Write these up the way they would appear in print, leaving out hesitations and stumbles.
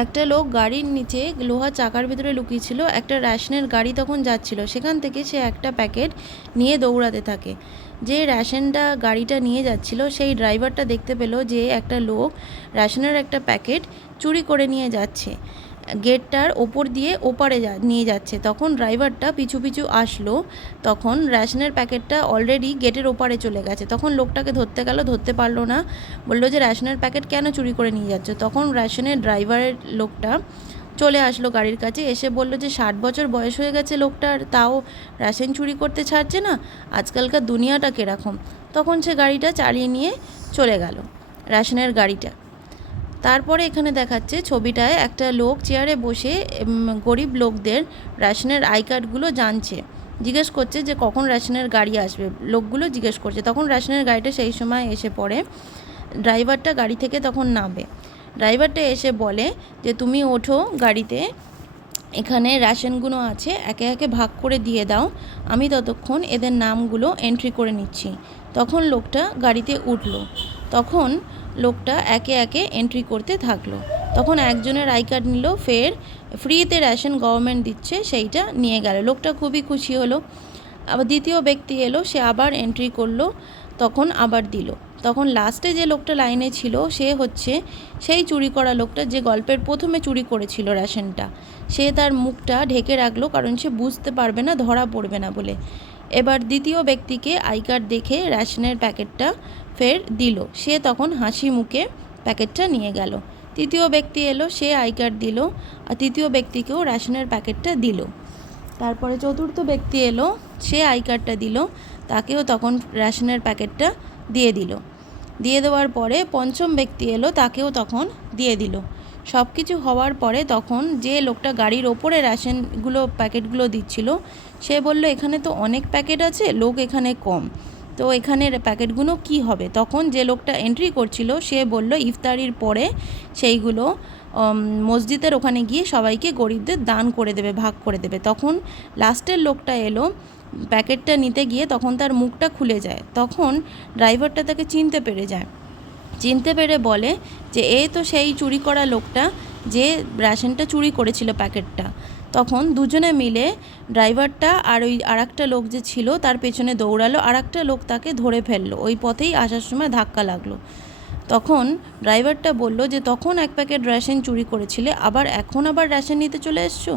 একটা লোক গাড়ির নিচে লোহার চাকার ভিতরে লুকিয়েছিল। একটা রেশনের গাড়ি তখন যাচ্ছিল, সেখান থেকে সে একটা প্যাকেট নিয়ে দৌড়াতে থাকে। যে রেশনটা গাড়িটা নিয়ে যাচ্ছিল সেই ড্রাইভারটা দেখতে পেল যে একটা লোক রেশনের একটা প্যাকেট চুরি করে নিয়ে যাচ্ছে, গেটটার ওপর দিয়ে ওপারে নিয়ে যাচ্ছে। তখন ড্রাইভারটা পিছু পিছু আসলো, তখন রেশনের প্যাকেটটা অলরেডি গেটের ওপারে চলে গেছে। তখন লোকটাকে ধরতে গেল, ধরতে পারলো না, বললো যে রেশনের প্যাকেট কেন চুরি করে নিয়ে যাচ্ছে। তখন রেশনের ড্রাইভারের লোকটা চলে আসলো গাড়ির কাছে, এসে বলল যে 60 বছর বয়স হয়ে গেছে লোকটার, তাও রেশন চুরি করতে ছাড়ছে না, আজকালকার দুনিয়াটা কীরকম। তখন সে গাড়িটা চালিয়ে নিয়ে চলে গেল, রেশনের গাড়িটা। তারপরে এখানে দেখাচ্ছে ছবিটায় একটা লোক চেয়ারে বসে গরিব লোকদের রেশনের আই কার্ডগুলো জানছে, জিজ্ঞেস করছে যে কখন রেশনের গাড়ি আসবে। লোকগুলো জিজ্ঞেস করছে, তখন রেশনের গাড়িটা সেই সময় এসে পড়ে। ড্রাইভারটা গাড়ি থেকে তখন নামে, ড্রাইভারটা এসে বলে যে তুমি ওঠো গাড়িতে, এখানে রেশনগুলো আছে, একে একে ভাগ করে দিয়ে দাও, আমি ততক্ষণ এদের নামগুলো এন্ট্রি করে নিচ্ছি। তখন লোকটা গাড়িতে উঠল, তখন লোকটা একে একে এন্ট্রি করতে থাকলো। তখন একজনের আই কার্ড নিল, ফের ফ্রিতে রেশন গভর্নমেন্ট দিচ্ছে সেইটা নিয়ে গেল। লোকটা খুবই খুশি হলো। আবার দ্বিতীয় ব্যক্তি এলো, সে আবার এন্ট্রি করলো, তখন আবার দিল। তখন লাস্টে যে লোকটা লাইনে ছিল সে হচ্ছে সেই চুরি করা লোকটা, যে গল্পের প্রথমে চুরি করেছিল রেশনটা। সে তার মুখটা ঢেকে রাখলো, কারণ সে বুঝতে পারবে না, ধরা পড়বে না বলে। এবার দ্বিতীয় ব্যক্তিকে আই কার্ড দেখে রেশনের প্যাকেটটা ফের দিল, সে তখন হাসি মুখে প্যাকেটটা নিয়ে গেল। তৃতীয় ব্যক্তি এলো, সে আই কার্ড দিল, আর তৃতীয় ব্যক্তিকেও রেশনের প্যাকেটটা দিল। তারপরে চতুর্থ ব্যক্তি এলো, সে আই কার্ডটা দিল, তাকেও তখন রেশনের প্যাকেটটা দিয়ে দেওয়ার পরে পঞ্চম ব্যক্তি এলো, তাকেও তখন দিয়ে দিল। সব কিছু হওয়ার পরে তখন যে লোকটা গাড়ির ওপরে রেশনগুলো প্যাকেটগুলো দিচ্ছিল, সে বলল এখানে তো অনেক প্যাকেট আছে, লোক এখানে কম, তো এখানের প্যাকেটগুলো কি হবে। তখন যে লোকটা এন্ট্রি করছিল সে বলল ইফতারির পরে সেইগুলো মসজিদের ওখানে গিয়ে সবাইকে গরিবদের দান করে দেবে, ভাগ করে দেবে। তখন লাস্টের লোকটা এলো প্যাকেটটা নিতে গিয়ে, তখন তার মুখটা খুলে যায়। তখন ড্রাইভারটা তাকে চিনতে পেরে বলে যে এ তো সেই চুরি করা লোকটা, যে রেশনটা চুরি করেছিল প্যাকেটটা। তখন দুজনে মিলে ড্রাইভারটা আর ওই আরেকটা লোক যে ছিল তার পেছনে দৌড়ালো, আরেকটা লোক তাকে ধরে ফেললো, ওই পথেই আসার সময় ধাক্কা লাগলো। তখন ড্রাইভারটা বলল যে তখন এক প্যাকেট রেশন চুরি করেছিলে, এখন আবার রেশন নিতে চলে এসছো,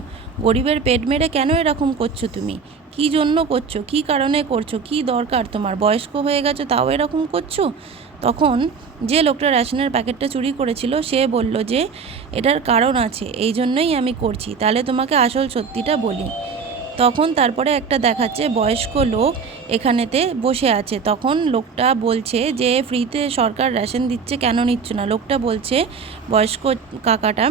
গরিবের পেট মেরে কেন এরকম করছো তুমি, কী জন্য করছো, কী কারণে করছো, কী দরকার তোমার, বয়স্ক হয়ে গেছো তাও এরকম করছো। তখন যে লোকটা রেশনের প্যাকেটটা চুরি করেছিল সে বলল যে এটার কারণ আছে, এই জন্যই আমি করছি, তাহলে তোমাকে আসল সত্যিটা বলি। তখন তারপরে একটা দেখাচ্ছে বয়স্ক লোক এখানেতে বসে আছে। তখন লোকটা বলছে যে ফ্রিতে সরকার রেশন দিচ্ছে, কেন নিচ্ছ না। লোকটা বলছে, বয়স্ক কাকাটা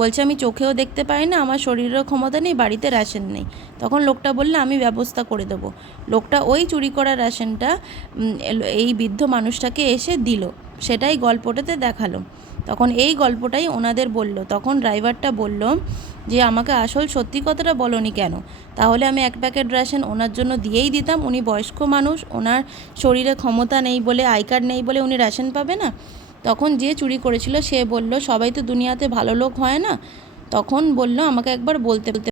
বলছে আমি চোখেও দেখতে পাই না, আমার শরীরেরও ক্ষমতা নেই, বাড়িতে রেশন নেই। তখন লোকটা বললে আমি ব্যবস্থা করে দেবো। লোকটা ওই চুরি করা রেশনটা এই বৃদ্ধ মানুষটাকে এসে দিল, সেটাই গল্পটাতে দেখালো। তখন এই গল্পটাই ওনাদের বলল। তখন ড্রাইভারটা বলল যে আমাকে আসল সত্যি কথাটা বলনি কেন, তাহলে আমি এক প্যাকেট রেশন ওনার জন্য দিয়েই দিতাম, উনি বয়স্ক মানুষ, ওনার শরীরে ক্ষমতা নেই বলে, আই কার্ড নেই বলে উনি রেশন পাবে না। তখন যে চুরি করেছিল সে বলল সবাই তো দুনিয়াতে ভালো লোক হয় না। তখন বলল আমাকে একবার বলতে